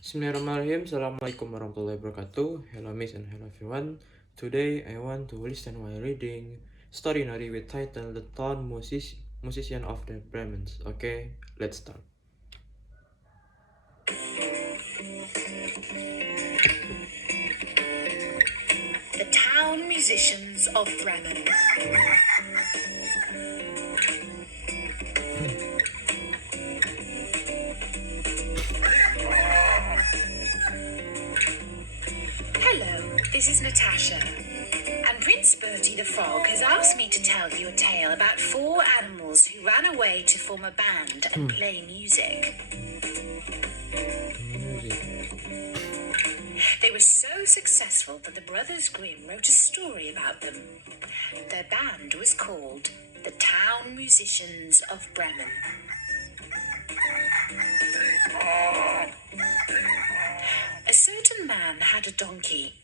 Bismillahirrahmanirrahim. Assalamualaikum warahmatullahi wabarakatuh. Hello Miss and hello everyone. Today I want to listen while reading Storynory with title The Town Musician of the Brahmins. Okay, let's start. The Town Musicians of Bremen. Hello, this is Natasha, and Prince Bertie the Frog has asked me to tell you a tale about 4 animals who ran away to form a band and play music. They were so successful that the Brothers Grimm wrote a story about them. Their band was called the Town Musicians of Bremen. A certain man had a donkey,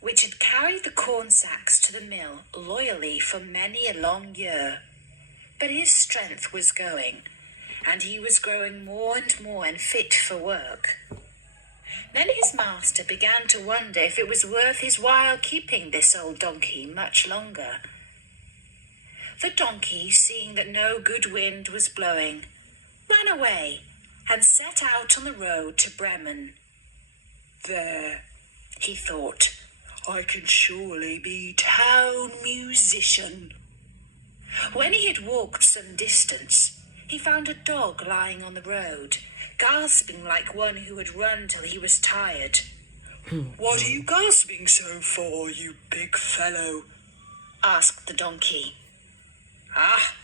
which had carried the corn sacks to the mill loyally for many a long year. But his strength was going, and he was growing more and more unfit for work. Then his master began to wonder if it was worth his while keeping this old donkey much longer. The donkey, seeing that no good wind was blowing, ran away and set out on the road to Bremen. There, he thought, I can surely be town musician. When he had walked some distance, he found a dog lying on the road, gasping like one who had run till he was tired. What are you gasping so for, you big fellow? Asked the donkey. Ah,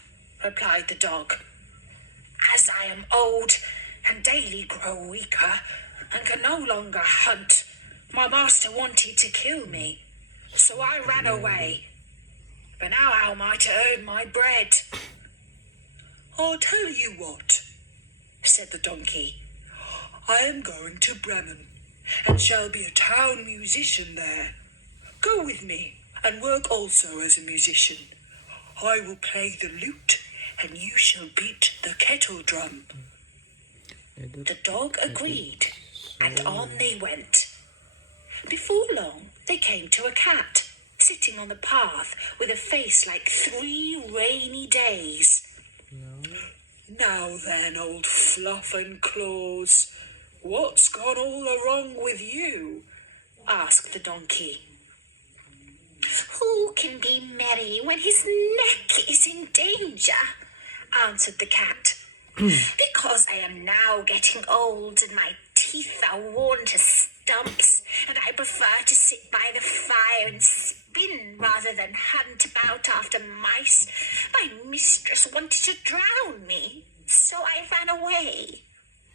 replied the dog, as I am old and daily grow weaker and can no longer hunt, my master wanted to kill me, so I ran away. But now how am I to earn my bread? I'll tell you what, said the donkey. I am going to Bremen and shall be a town musician there. Go with me and work also as a musician. I will play the lute and you shall beat the kettle drum. The dog agreed, and on they went. Before long, they came to a cat, sitting on the path with a face like 3 rainy days. Now then, old Fluff and Claws, what's gone all wrong with you? Asked the donkey. Who can be merry when his neck is in danger? Answered the cat. Because I am now getting old and my teeth are worn to stumps, and I prefer to sit by the fire and spin rather than hunt about after mice. My mistress wanted to drown me, so I ran away.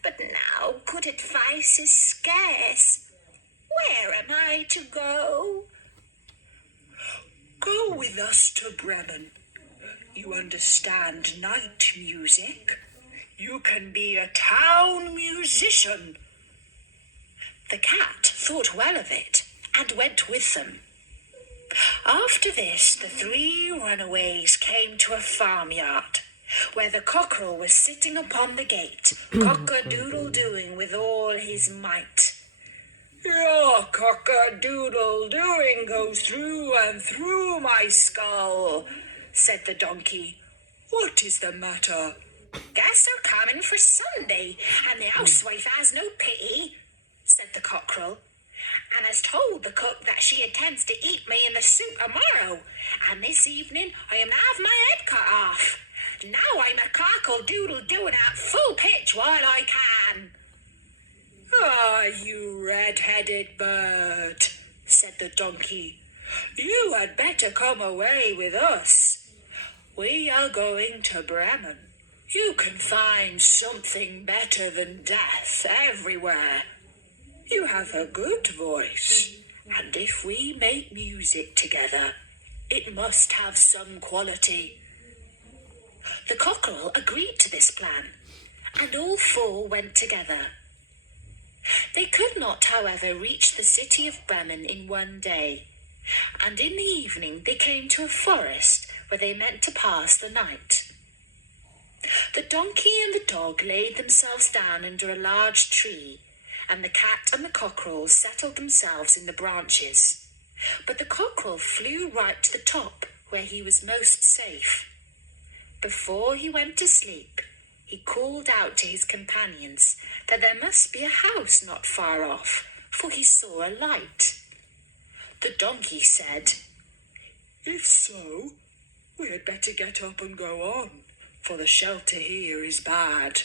But now good advice is scarce. Where am I to go? Go with us to Bremen. You understand night music. You can be a town musician. The cat thought well of it and went with them. After this, the 3 runaways came to a farmyard, where the cockerel was sitting upon the gate, cock-a-doodle-doing with all his might. Your cock-a-doodle-doing goes through and through my skull, said the donkey. What is the matter? Guests are coming for Sunday, and the housewife has no pity, said the cockerel, and has told the cook that she intends to eat me in the soup tomorrow, and this evening I am to have my head cut off. Now I'm a cockle-doodle-doing at full pitch while I can. Ah, you red-headed bird, said the donkey. You had better come away with us. We are going to Bremen. You can find something better than death everywhere. You have a good voice, and if we make music together, it must have some quality. The cockerel agreed to this plan, and all 4 went together. They could not, however, reach the city of Bremen in one day, and in the evening they came to a forest where they meant to pass the night. The donkey and the dog laid themselves down under a large tree and the cat and the cockerel settled themselves in the branches. But the cockerel flew right to the top, where he was most safe. Before he went to sleep, he called out to his companions that there must be a house not far off, for he saw a light. The donkey said, "If so, we had better get up and go on, for the shelter here is bad."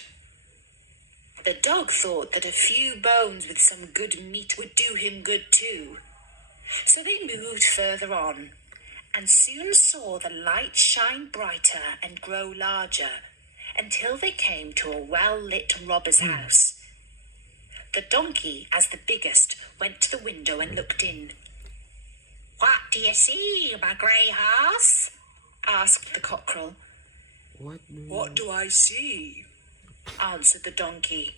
The dog thought that a few bones with some good meat would do him good too. So they moved further on, and soon saw the light shine brighter and grow larger, until they came to a well-lit robber's house. The donkey, as the biggest, went to the window and looked in. "What do you see, my grey horse?" asked the cockerel. "What do I see?" answered the donkey.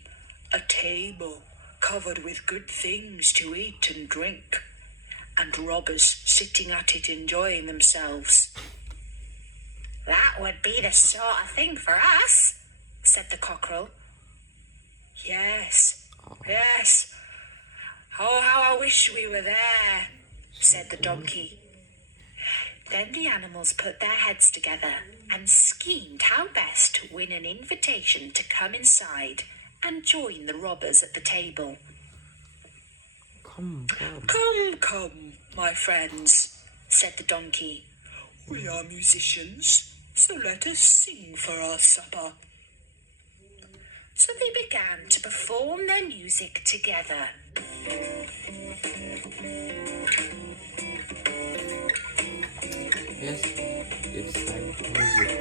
"A table covered with good things to eat and drink, and robbers sitting at it enjoying themselves." "That would be the sort of thing for us," said the cockerel. Yes. Oh, how I wish we were there," said the donkey. Then the animals put their heads together and schemed how best to win an invitation to come inside and join the robbers at the table. Come. Come, my friends," said the donkey. "We are musicians, so let us sing for our supper." So they began to perform their music together. Yes, it's time for music.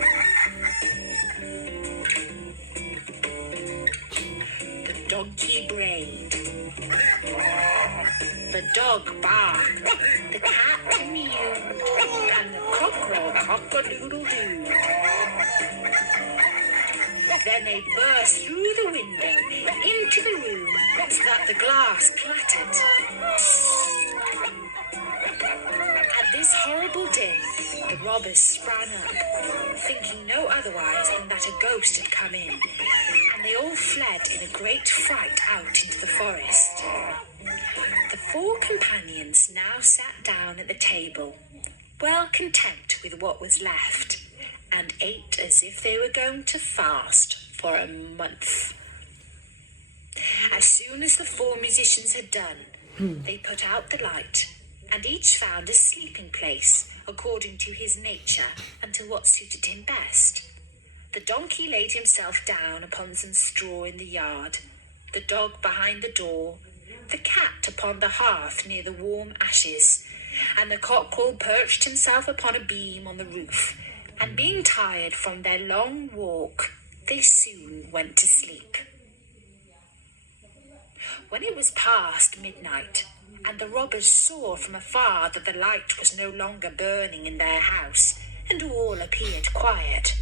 The donkey brayed. The dog barked. The cat mewed. And the cockerel cock-a-doodle-doo. Then they burst through the window into the room so that the glass clattered. At this horrible din, the robbers sprang up, thinking no otherwise than that a ghost had come in, and they all fled in a great fright out into the forest. The four companions now sat down at the table, well content with what was left, and ate as if they were going to fast for a month. As soon as the four musicians had done, they put out the light, and each found a sleeping place according to his nature and to what suited him best. The donkey laid himself down upon some straw in the yard, the dog behind the door, the cat upon the hearth near the warm ashes, and the cockerel perched himself upon a beam on the roof, and being tired from their long walk, they soon went to sleep. When it was past midnight, and the robbers saw from afar that the light was no longer burning in their house, and all appeared quiet,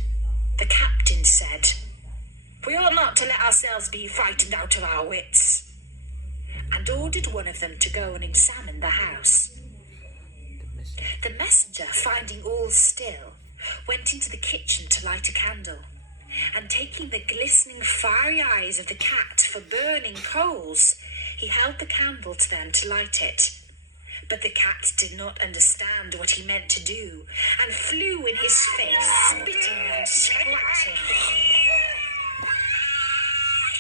the captain said, "We ought not to let ourselves be frightened out of our wits," and ordered one of them to go and examine the house. The messenger, finding all still, went into the kitchen to light a candle, and taking the glistening fiery eyes of the cat for burning coals, he held the candle to them to light it. But the cat did not understand what he meant to do, and flew in his face, spitting and scratching.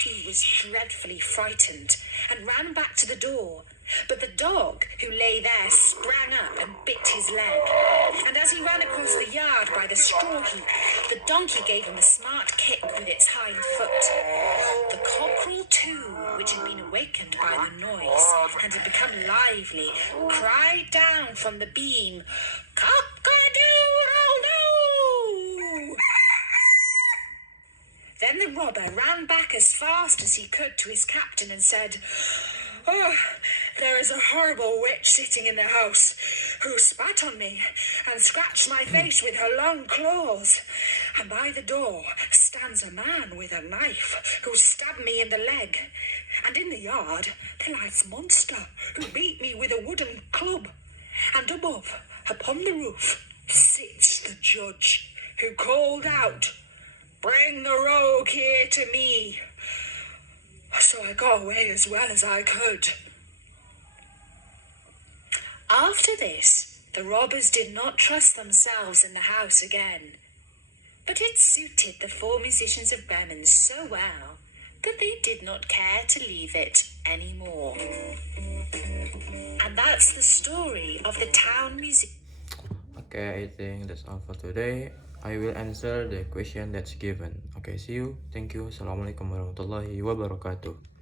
He was dreadfully frightened, and ran back to the door, but the dog, who lay there, sprang up and bit his leg, and as he ran across the yard by the straw heap, the donkey gave him a smart kick with its hind foot. The cockerel, too, which had been awakened by the noise, and had become lively, cried down from the beam, "Cock-a-doodle-doo!" Then the robber ran back as fast as he could to his captain and said, "Oh, there is a horrible witch sitting in the house, who spat on me and scratched my face with her long claws. And by the door stands a man with a knife, who stabbed me in the leg. And in the yard there lies a monster, who beat me with a wooden club. And above, upon the roof, sits the judge, who called out, 'Bring the rogue here to me.' so I got away as well as I could. After this, the robbers did not trust themselves in the house again. But it suited the four musicians of Bremen so well that they did not care to leave it anymore. And that's the story of the town museum. Okay, I think that's all for today. I will answer the question that's given. Okay, see you. Thank you. Assalamualaikum warahmatullahi wabarakatuh.